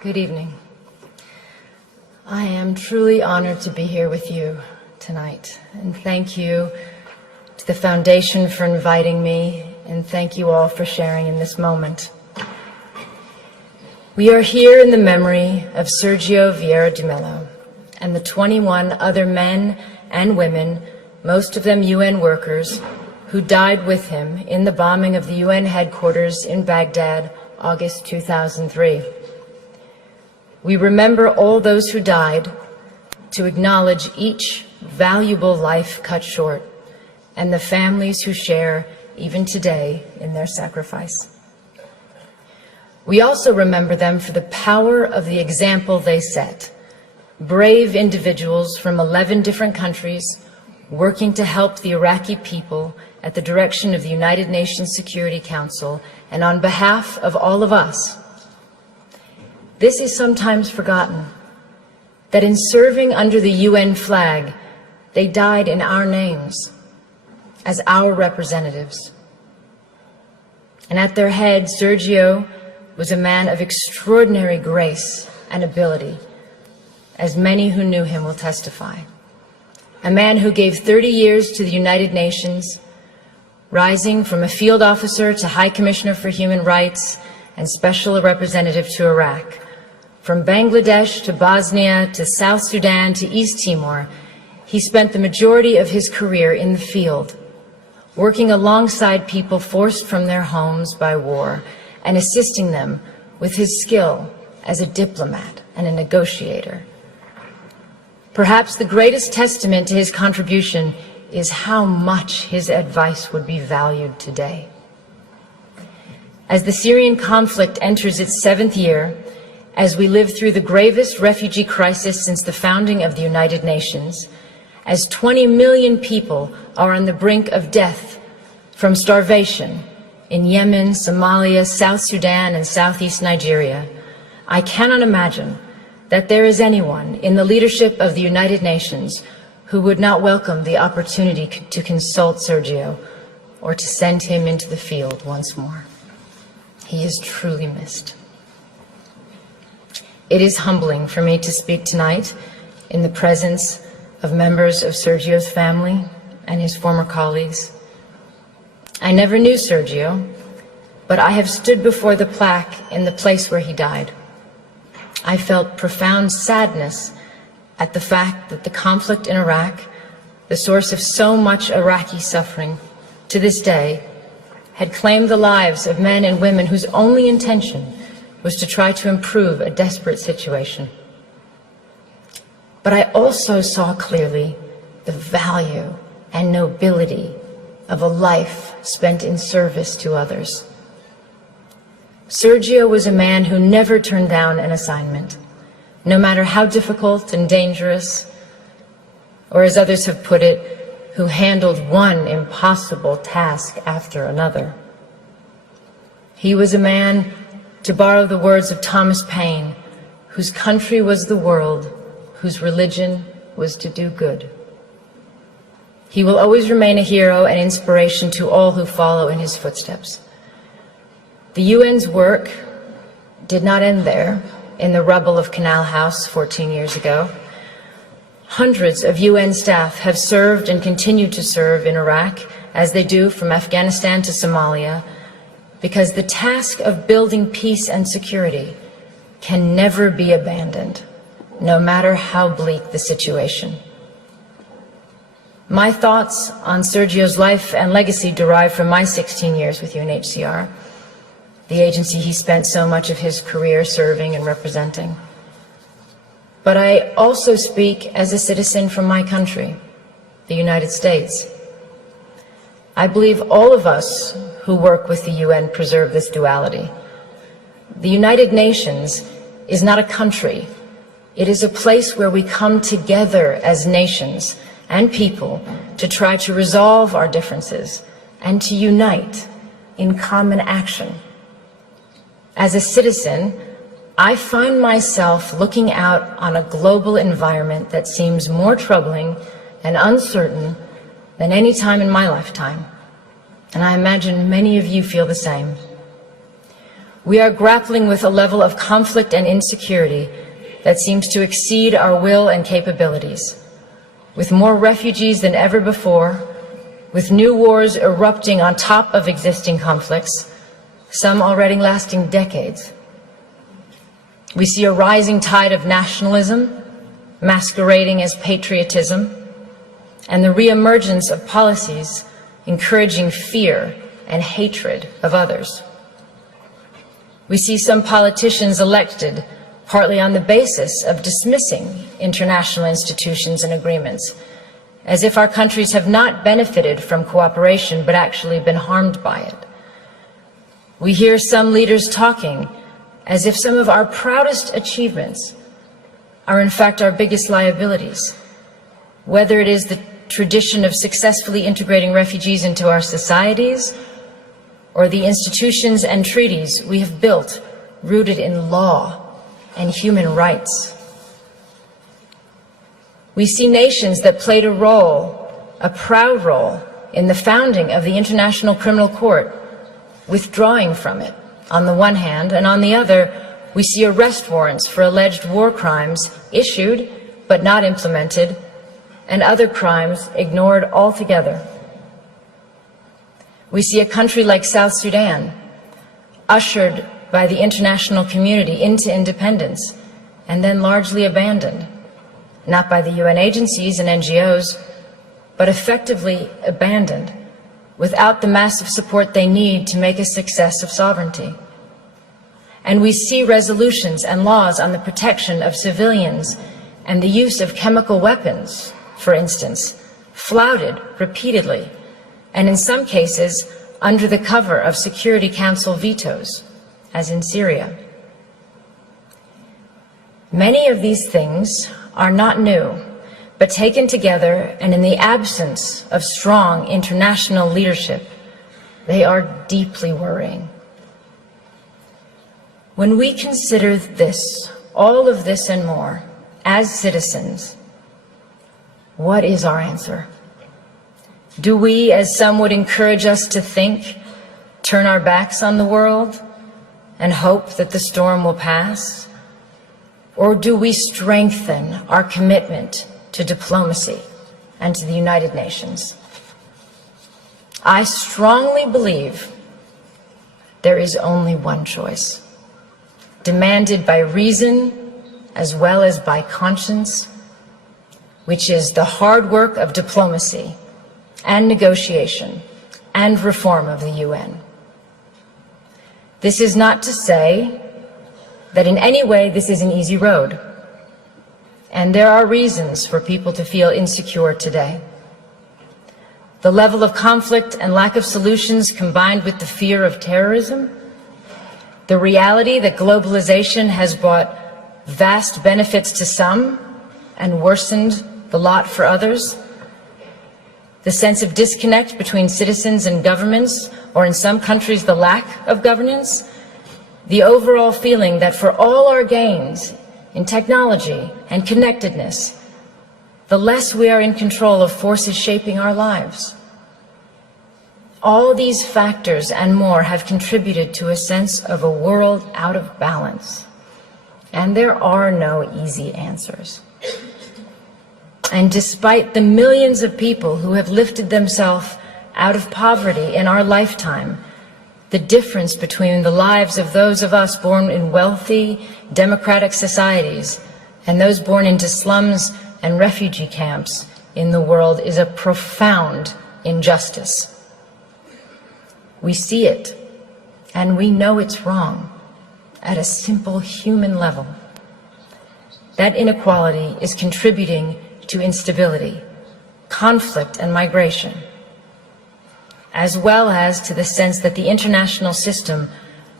Good evening. I am truly honored to be here with you tonight, and thank you to the Foundation for inviting me, and thank you all for sharing in this moment. We are here in the memory of Sergio Vieira de Mello and the 21 other men and women, most of them UN workers, who died with him in the bombing of the UN headquarters in Baghdad, August 2003. We remember all those who died to acknowledge each valuable life cut short and the families who share, even today, in their sacrifice. We also remember them for the power of the example they set. Brave individuals from 11 different countries working to help the Iraqi people at the direction of the United Nations Security Council and on behalf of all of us. This is sometimes forgotten, that in serving under the UN flag, they died in our names, as our representatives. And at their head, Sergio was a man of extraordinary grace and ability, as many who knew him will testify. A man who gave 30 years to the United Nations, rising from a field officer to High Commissioner for Human Rights and Special Representative to Iraq. From Bangladesh to Bosnia to South Sudan to East Timor, he spent the majority of his career in the field, working alongside people forced from their homes by war and assisting them with his skill as a diplomat and a negotiator. Perhaps the greatest testament to his contribution is how much his advice would be valued today. As the Syrian conflict enters its 7th year, as we live through the gravest refugee crisis since the founding of the United Nations, as 20 million people are on the brink of death from starvation in Yemen, Somalia, South Sudan, and Southeast Nigeria, I cannot imagine that there is anyone in the leadership of the United Nations who would not welcome the opportunity to consult Sergio or to send him into the field once more. He is truly missed. It is humbling for me to speak tonight in the presence of members of Sergio's family and his former colleagues. I never knew Sergio, but I have stood before the plaque in the place where he died. I felt profound sadness at the fact that the conflict in Iraq, the source of so much Iraqi suffering, to this day, had claimed the lives of men and women whose only intention was to try to improve a desperate situation. But I also saw clearly the value and nobility of a life spent in service to others. Sergio was a man who never turned down an assignment, no matter how difficult and dangerous, or as others have put it, who handled one impossible task after another. He was a man, to borrow the words of Thomas Paine, whose country was the world, whose religion was to do good. He will always remain a hero and inspiration to all who follow in his footsteps. The UN's work did not end there, in the rubble of Canal House 14 years ago. Hundreds of UN staff have served and continue to serve in Iraq, as they do from Afghanistan to Somalia, because the task of building peace and security can never be abandoned, no matter how bleak the situation. My thoughts on Sergio's life and legacy derive from my 16 years with UNHCR, the agency he spent so much of his career serving and representing. But I also speak as a citizen from my country, the United States. I believe all of us who work with the UN preserve this duality. The United Nations is not a country. It is a place where we come together as nations and people to try to resolve our differences and to unite in common action. As a citizen, I find myself looking out on a global environment that seems more troubling and uncertain than any time in my lifetime, and I imagine many of you feel the same. We are grappling with a level of conflict and insecurity that seems to exceed our will and capabilities, with more refugees than ever before, with new wars erupting on top of existing conflicts, some already lasting decades. We see a rising tide of nationalism, masquerading as patriotism, and the reemergence of policies encouraging fear and hatred of others. We see some politicians elected partly on the basis of dismissing international institutions and agreements, as if our countries have not benefited from cooperation but actually been harmed by it. We hear some leaders talking as if some of our proudest achievements are in fact our biggest liabilities, whether it is the tradition of successfully integrating refugees into our societies or the institutions and treaties we have built rooted in law and human rights. We see nations that played a role, a proud role, in the founding of the International Criminal Court, withdrawing from it on the one hand, and on the other, we see arrest warrants for alleged war crimes issued but not implemented, and other crimes ignored altogether. We see a country like South Sudan, ushered by the international community into independence and then largely abandoned, not by the UN agencies and NGOs, but effectively abandoned without the massive support they need to make a success of sovereignty. And we see resolutions and laws on the protection of civilians and the use of chemical weapons, for instance, flouted repeatedly, and in some cases under the cover of Security Council vetoes, as in Syria. Many of these things are not new, but taken together and in the absence of strong international leadership, they are deeply worrying. When we consider this, all of this and more, as citizens, what is our answer? Do we, as some would encourage us to think, turn our backs on the world and hope that the storm will pass? Or do we strengthen our commitment to diplomacy and to the United Nations? I strongly believe there is only one choice, demanded by reason as well as by conscience, which is the hard work of diplomacy and negotiation and reform of the UN. This is not to say that in any way this is an easy road, and there are reasons for people to feel insecure today. The level of conflict and lack of solutions combined with the fear of terrorism, the reality that globalization has brought vast benefits to some and worsened the lot for others, the sense of disconnect between citizens and governments, or in some countries the lack of governance, the overall feeling that for all our gains in technology and connectedness, the less we are in control of forces shaping our lives. All these factors and more have contributed to a sense of a world out of balance. And there are no easy answers. And despite the millions of people who have lifted themselves out of poverty in our lifetime, the difference between the lives of those of us born in wealthy, democratic societies and those born into slums and refugee camps in the world is a profound injustice. We see it, and we know it's wrong at a simple human level. That inequality is contributing to instability, conflict, and migration, as well as to the sense that the international system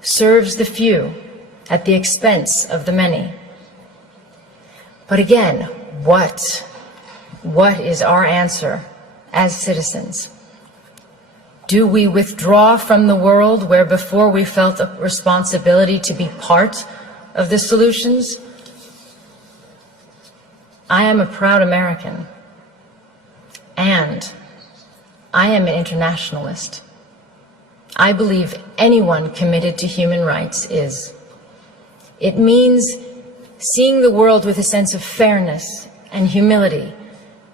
serves the few at the expense of the many. But again, what is our answer as citizens? Do we withdraw from the world where before we felt a responsibility to be part of the solutions? I am a proud American, and I am an internationalist. I believe anyone committed to human rights is. It means seeing the world with a sense of fairness and humility,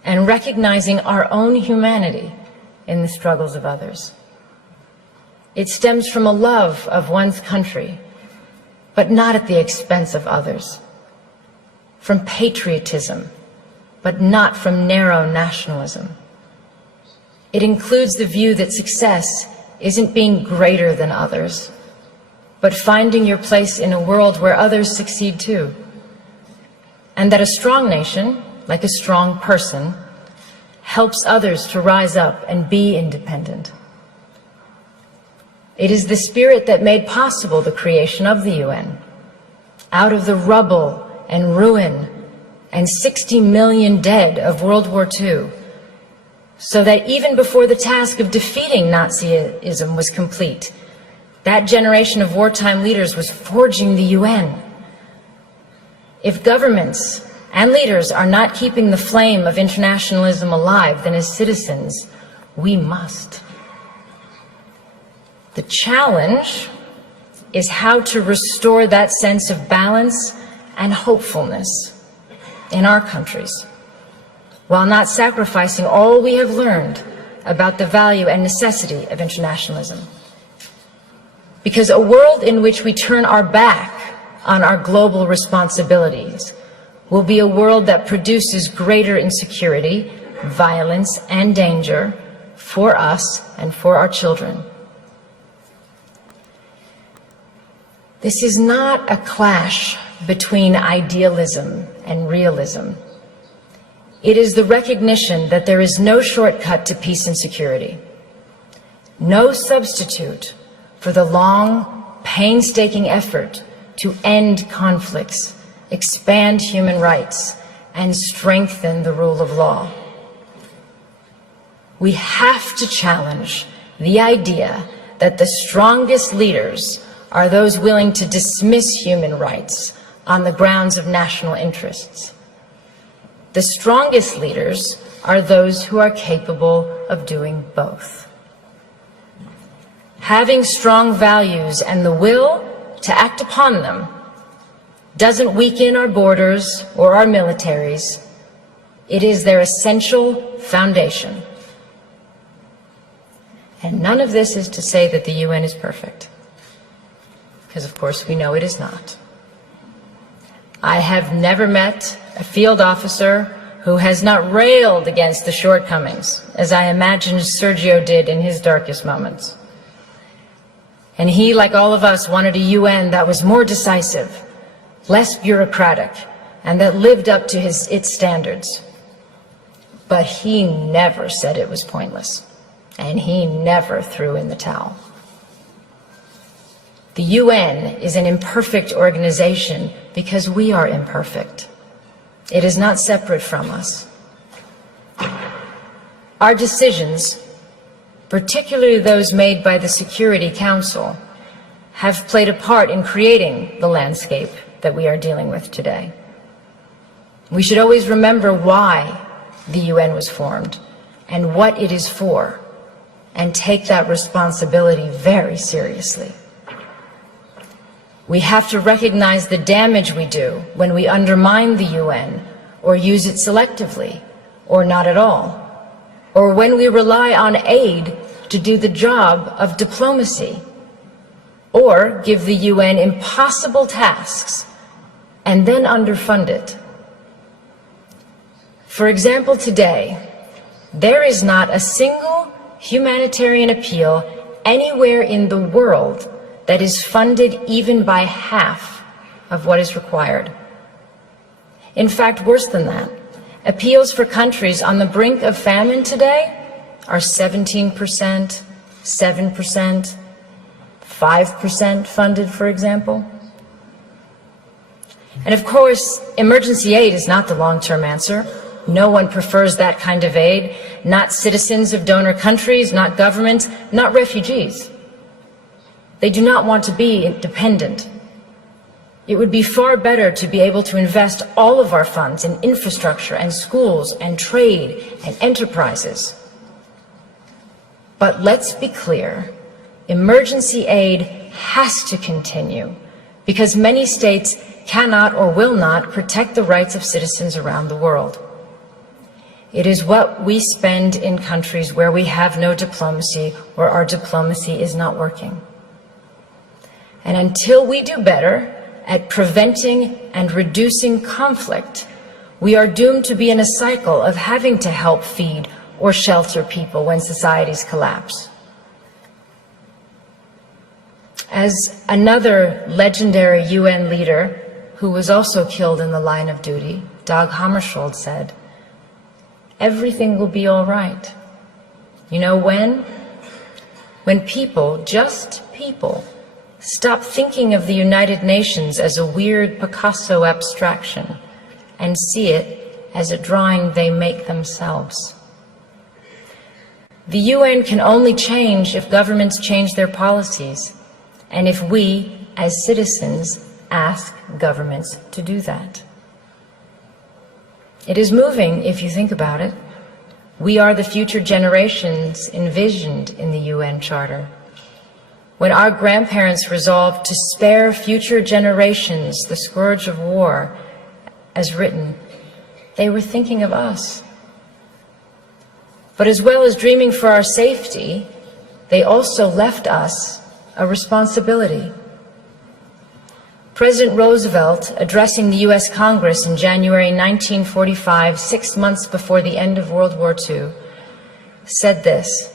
and recognizing our own humanity in the struggles of others. It stems from a love of one's country, but not at the expense of others. From patriotism, but not from narrow nationalism. It includes the view that success isn't being greater than others, but finding your place in a world where others succeed too. And that a strong nation, like a strong person, helps others to rise up and be independent. It is the spirit that made possible the creation of the UN. Out of the rubble and ruin and 60 million dead of World War II, so that even before the task of defeating Nazism was complete, that generation of wartime leaders was forging the UN. If governments and leaders are not keeping the flame of internationalism alive, then as citizens, we must. The challenge is how to restore that sense of balance and hopefulness in our countries, while not sacrificing all we have learned about the value and necessity of internationalism. Because a world in which we turn our back on our global responsibilities will be a world that produces greater insecurity, violence, and danger for us and for our children. This is not a clash between idealism and realism. It is the recognition that there is no shortcut to peace and security, no substitute for the long, painstaking effort to end conflicts, expand human rights, and strengthen the rule of law. We have to challenge the idea that the strongest leaders are those willing to dismiss human rights on the grounds of national interests. The strongest leaders are those who are capable of doing both. Having strong values and the will to act upon them doesn't weaken our borders or our militaries. It is their essential foundation. And none of this is to say that the UN is perfect, because of course we know it is not. I have never met a field officer who has not railed against the shortcomings, as I imagine Sergio did in his darkest moments. And he, like all of us, wanted a UN that was more decisive, less bureaucratic, and that lived up to its standards. But he never said it was pointless, and he never threw in the towel. The UN is an imperfect organization because we are imperfect. It is not separate from us. Our decisions, particularly those made by the Security Council, have played a part in creating the landscape that we are dealing with today. We should always remember why the UN was formed and what it is for, and take that responsibility very seriously. We have to recognize the damage we do when we undermine the UN or use it selectively or not at all, or when we rely on aid to do the job of diplomacy, or give the UN impossible tasks and then underfund it. For example, today, there is not a single humanitarian appeal anywhere in the world that is funded even by half of what is required. In fact, worse than that, appeals for countries on the brink of famine today are 17%, 7%, 5% funded, for example. And of course, emergency aid is not the long-term answer. No one prefers that kind of aid, not citizens of donor countries, not governments, not refugees. They do not want to be dependent. It would be far better to be able to invest all of our funds in infrastructure and schools and trade and enterprises. But let's be clear, emergency aid has to continue because many states cannot or will not protect the rights of citizens around the world. It is what we spend in countries where we have no diplomacy or our diplomacy is not working. And until we do better at preventing and reducing conflict, we are doomed to be in a cycle of having to help feed or shelter people when societies collapse. As another legendary UN leader who was also killed in the line of duty, Dag Hammarskjöld, said, "Everything will be all right." You know when? When people, just people, stop thinking of the United Nations as a weird Picasso abstraction and see it as a drawing they make themselves. The UN can only change if governments change their policies, and if we, as citizens, ask governments to do that. It is moving, if you think about it. We are the future generations envisioned in the UN Charter. When our grandparents resolved to spare future generations the scourge of war, as written, they were thinking of us. But as well as dreaming for our safety, they also left us a responsibility. President Roosevelt, addressing the US Congress in January 1945, 6 months before the end of World War II, said this: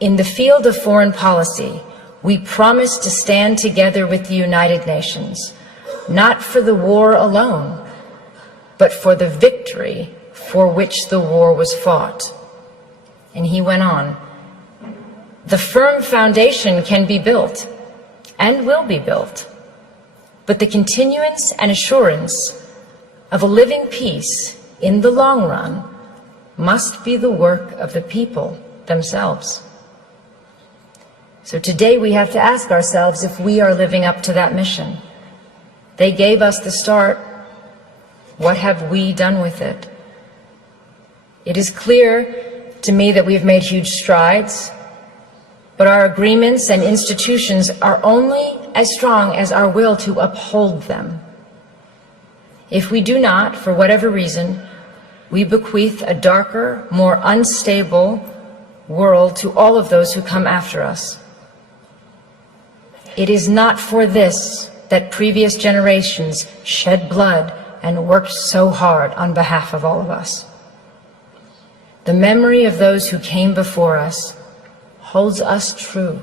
"In the field of foreign policy, we promise to stand together with the United Nations, not for the war alone, but for the victory for which the war was fought." And he went on, "The firm foundation can be built and will be built, but the continuance and assurance of a living peace in the long run must be the work of the people themselves." So today we have to ask ourselves if we are living up to that mission. They gave us the start. What have we done with it? It is clear to me that we've made huge strides, but our agreements and institutions are only as strong as our will to uphold them. If we do not, for whatever reason, we bequeath a darker, more unstable world to all of those who come after us. It is not for this that previous generations shed blood and worked so hard on behalf of all of us. The memory of those who came before us holds us true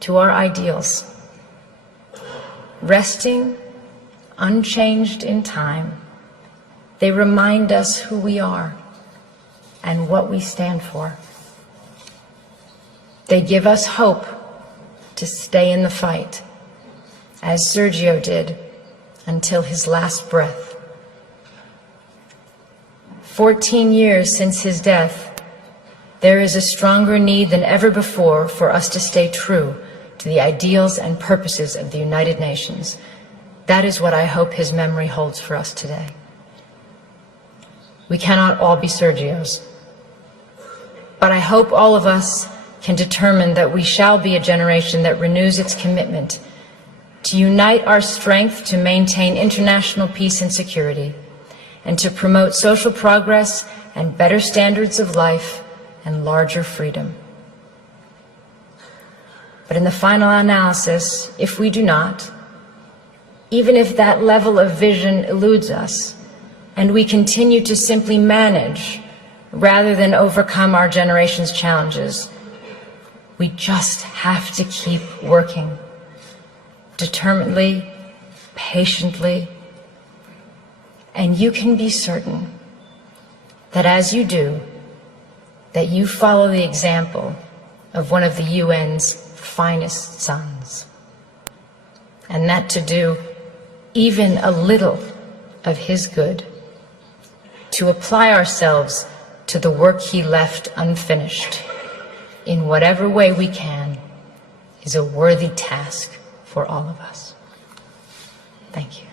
to our ideals, resting unchanged in time. They remind us who we are and what we stand for. They give us hope to stay in the fight, as Sergio did until his last breath. 14 years since his death, there is a stronger need than ever before for us to stay true to the ideals and purposes of the United Nations. That is what I hope his memory holds for us today. We cannot all be Sergios, but I hope all of us can determine that we shall be a generation that renews its commitment to unite our strength to maintain international peace and security, and to promote social progress and better standards of life and larger freedom. But in the final analysis, if we do not, even if that level of vision eludes us, and we continue to simply manage rather than overcome our generation's challenges, we just have to keep working, determinedly, patiently, and you can be certain that as you do, that you follow the example of one of the UN's finest sons, and that to do even a little of his good, to apply ourselves to the work he left unfinished, in whatever way we can, is a worthy task for all of us. Thank you.